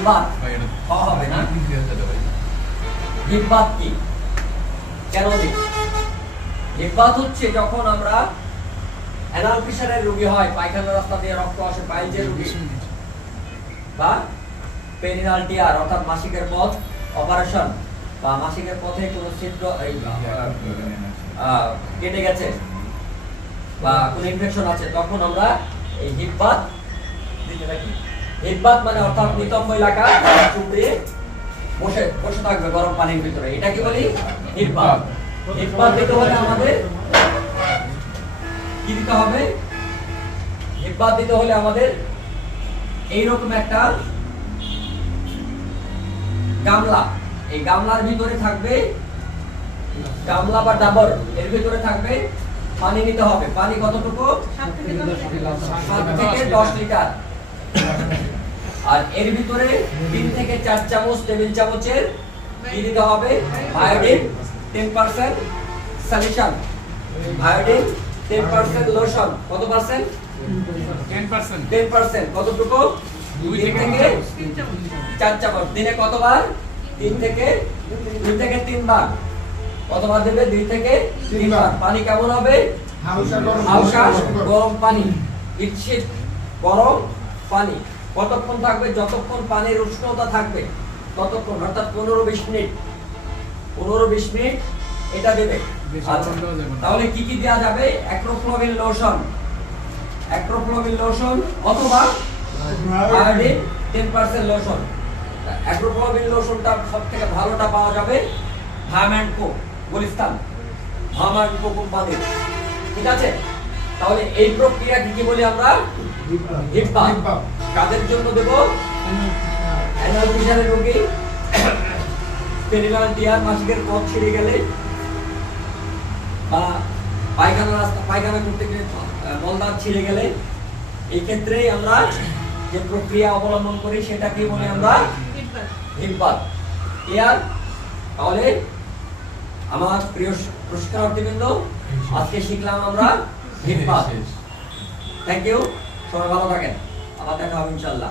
হিপবাত হবে না। হিপবাত কি, কেন দিই? হিপবাত হচ্ছে যখন আমরা অ্যানাল ফিশারের রোগী হয়, পায়খানা রাস্তা দিয়ে রক্ত আসে, পাইলসের রোগী বা পেরিনাল টিয়ার অর্থাৎ মাসিকের পথ অপারেশন বা মাসিকের পথে কোনো ছিদ্র কেটে গেছে বা কোনো ইনফেকশন আছে, তখন আমরা এই হিপবাত দিতে থাকি। হিপবাত মানে অর্থাৎ নিতম্ব এলাকা চুপড়িয়ে বসে বসে থাকবে গরম পানির ভিতরে, এটা কি বলি? হিপবাত। হিপবাত দিতে হলে আমাদের কি দিতে হবে? হিপবাত দিতে হলে আমাদের এইরকম একটা গামলা, এই গামলার ভিতরে থাকবে, গামলা বা ডাবর, এর ভিতরে থাকবে পানি নিতে হবে। পানি কতটুকু? 7 থেকে 10 লিটার। আর এর ভিতরে 3 থেকে 4 চামচ টেবিল চামচের কি দিতে হবে? Iodine 10% solution, iodine 10% lotion. কত পার্সেন্ট? 10%। কতটুকু? 2 থেকে 4 চামচ। দিনে কতবার? 2 থেকে 3 বার। কতবার দেবে? 2 থেকে 3 বার। পানি কেমন হবে? হালকা গরম পানি, ইচ্ছিত গরম পানি। কতক্ষণ থাকবে? যতক্ষণ পানির উষ্ণতা থাকবে ততক্ষণ, অর্থাৎ 15-20 মিনিট। 15-20 মিনিট এটা দেবে। আচ্ছা, তাহলে কি কি দেওয়া যাবে? অ্যাক্রোফ্লোভিন লোশন, অ্যাক্রোফ্লোভিন লোশন অথবা আয়োডিন 10% লোশন। অ্যাক্রোফ্লোভিন লোশনটা সবথেকে ভালোটা পাওয়া যাবে ভাম অ্যান্ড কো, গুলিস্তান ভাম অ্যান্ড কো কোম্পানির। ঠিক আছে, তাহলে এই প্রক্রিয়া কি বলি আমরা? হিপবাত। কাদের জন্য দেব? অ্যানাল ফিশারের রোগী, পেরিনাল টিয়ার মাসিকের পথ ছিঁড়ে গেলে বা পায়খানা রাস্তা পায়খানা করতে গিয়ে মলদার ছিঁড়ে গেলে, এই ক্ষেত্রেই আমরা যে প্রক্রিয়া অবলম্বন করি সেটা কি বলি আমরা? হিপবাত। ক্লিয়ার? তাহলে আমার প্রিয় প্রশিক্ষণার্থীবৃন্দ, আজকে শিখলাম আমরা হিপবাত। থ্যাংক ইউ, সবাই ভালো থাকেন, আবার দেখা হবে ইনশাআল্লাহ।